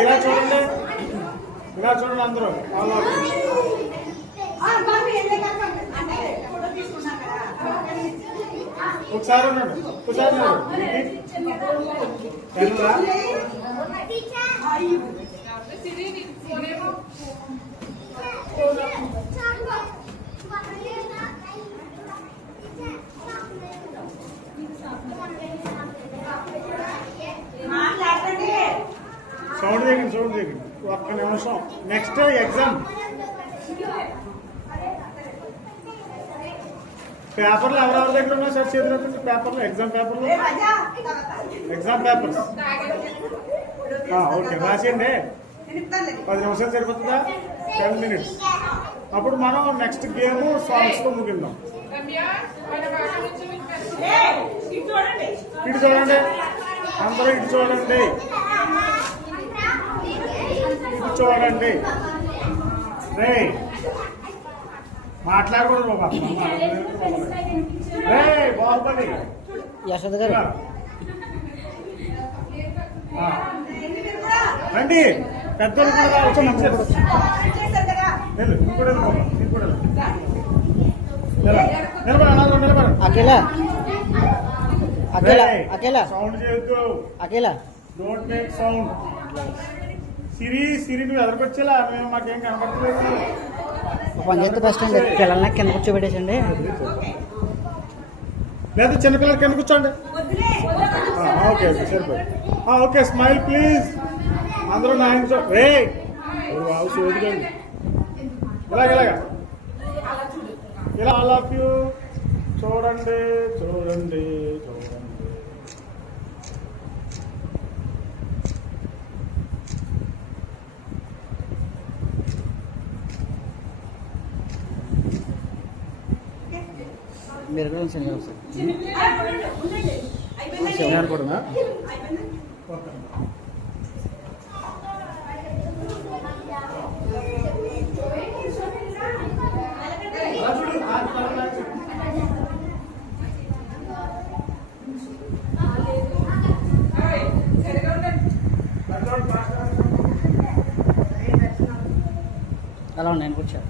ఇలా చూడండి, ఇలా చూడండి అందరూ. ఒకసారి ఉండండి, ఒకసారి సౌండ్ దిగండి, సౌండ్ దిగండి. ఒక్క నిమిషం. నెక్స్ట్ ఎగ్జామ్ పేపర్లు ఎవరెవరి దగ్గర ఉన్నా సార్ చేతిలో పేపర్లు, ఎగ్జామ్ పేపర్లు, ఎగ్జామ్ పేపర్స్. ఓకే, రాసేయండి. 10 నిమిషాలు సరిపోతుందా? 10 minutes. అప్పుడు మనం నెక్స్ట్ గేమ్ సాంగ్స్తో ముగిందాం. ఇటు చూడండి అందరూ, ఇటు చూడండి, ఇటు చూడండి. రే మాట్లాడకూడదు బాబా. రే బాగుపడి యశోద గారు రండి, పెద్దలు కూడా నిలబడ. అకేలా అకేలా అకేలా సౌండ్ చేయొద్దు. అకేలా డోంట్ మేక్ సౌండ్. సిరి నువ్వు ఎదరకొచ్చేలా మేము మాకేం కనపడలేదు. పని చేస్తే బెస్ట్ అండి. పిల్లల్ని కింద కూర్చోబెట్టేసండి, లేదా చిన్నపిల్లలు కింద కూర్చోండి. ఓకే సరిపోయి. Okay, smile please. అందరూ నా ఇంట్లో రే హౌస్ వదిలేండి. ఇలాగా ఇలా ఆల్ ఆఫ్ యూ చూడండి, చూడండి, చూడండి. మీరు కూడా ఉంచండి అనుకోండి. అలా ఉన్నాను కూర్చో.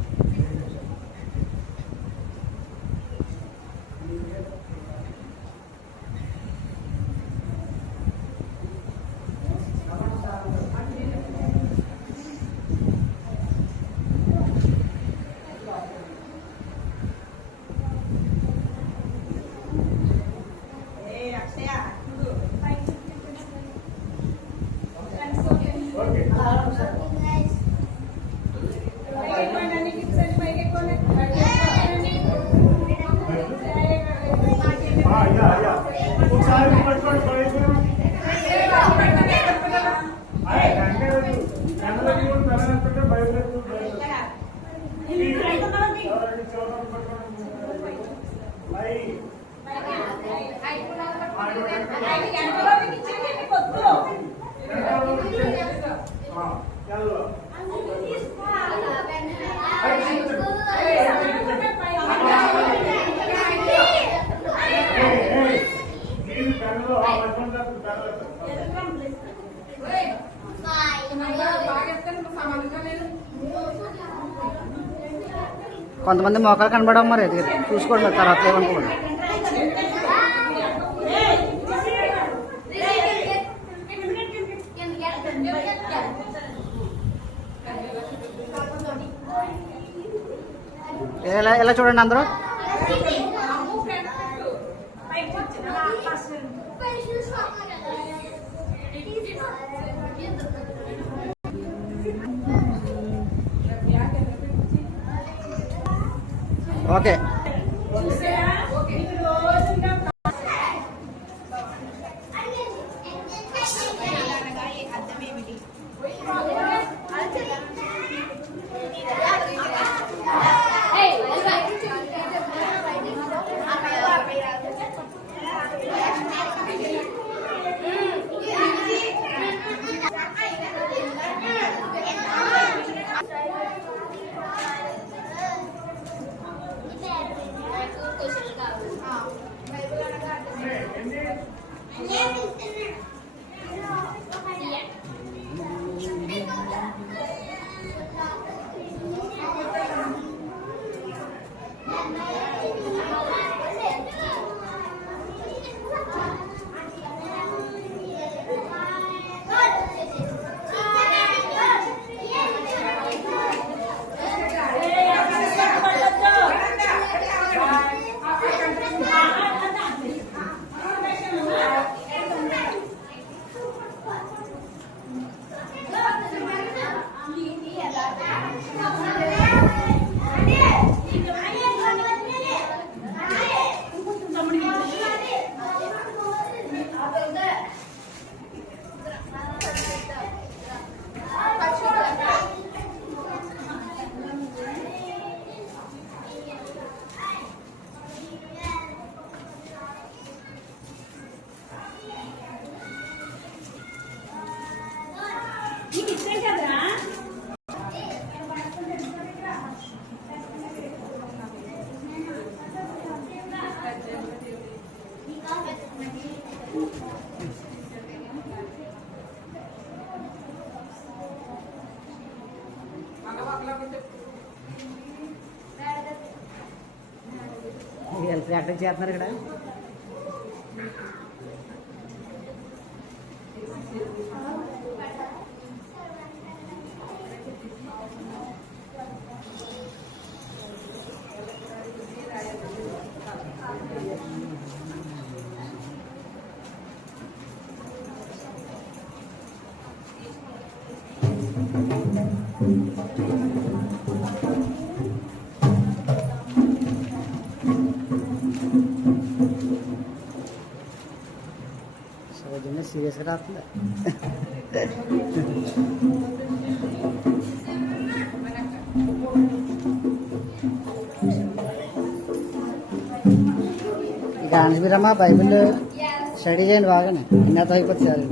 కొంతమంది మోకాలు కనబడడం, మరి అది చూసుకోండి, మరి తర్వాత ఏమనుకోండి. ఎలా చూడండి అందరూ. ఓకే, ప్రాక్టీస్ చేస్తున్నారు ఇక్కడ. సౌజన్య సీరియస్గా రాస్తుంది. ఇక ఆనసీరమ్మ బైబిల్ స్టడీ చేయండి బాగానే, ఇన్నతో అయిపోతుంది అది.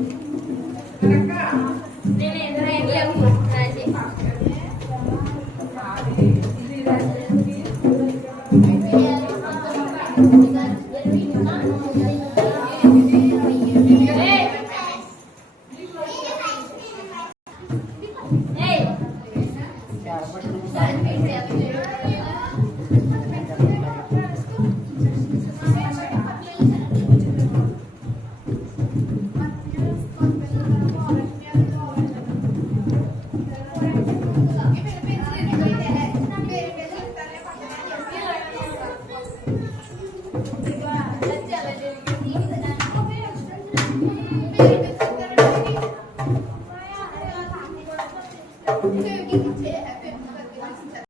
Sevgili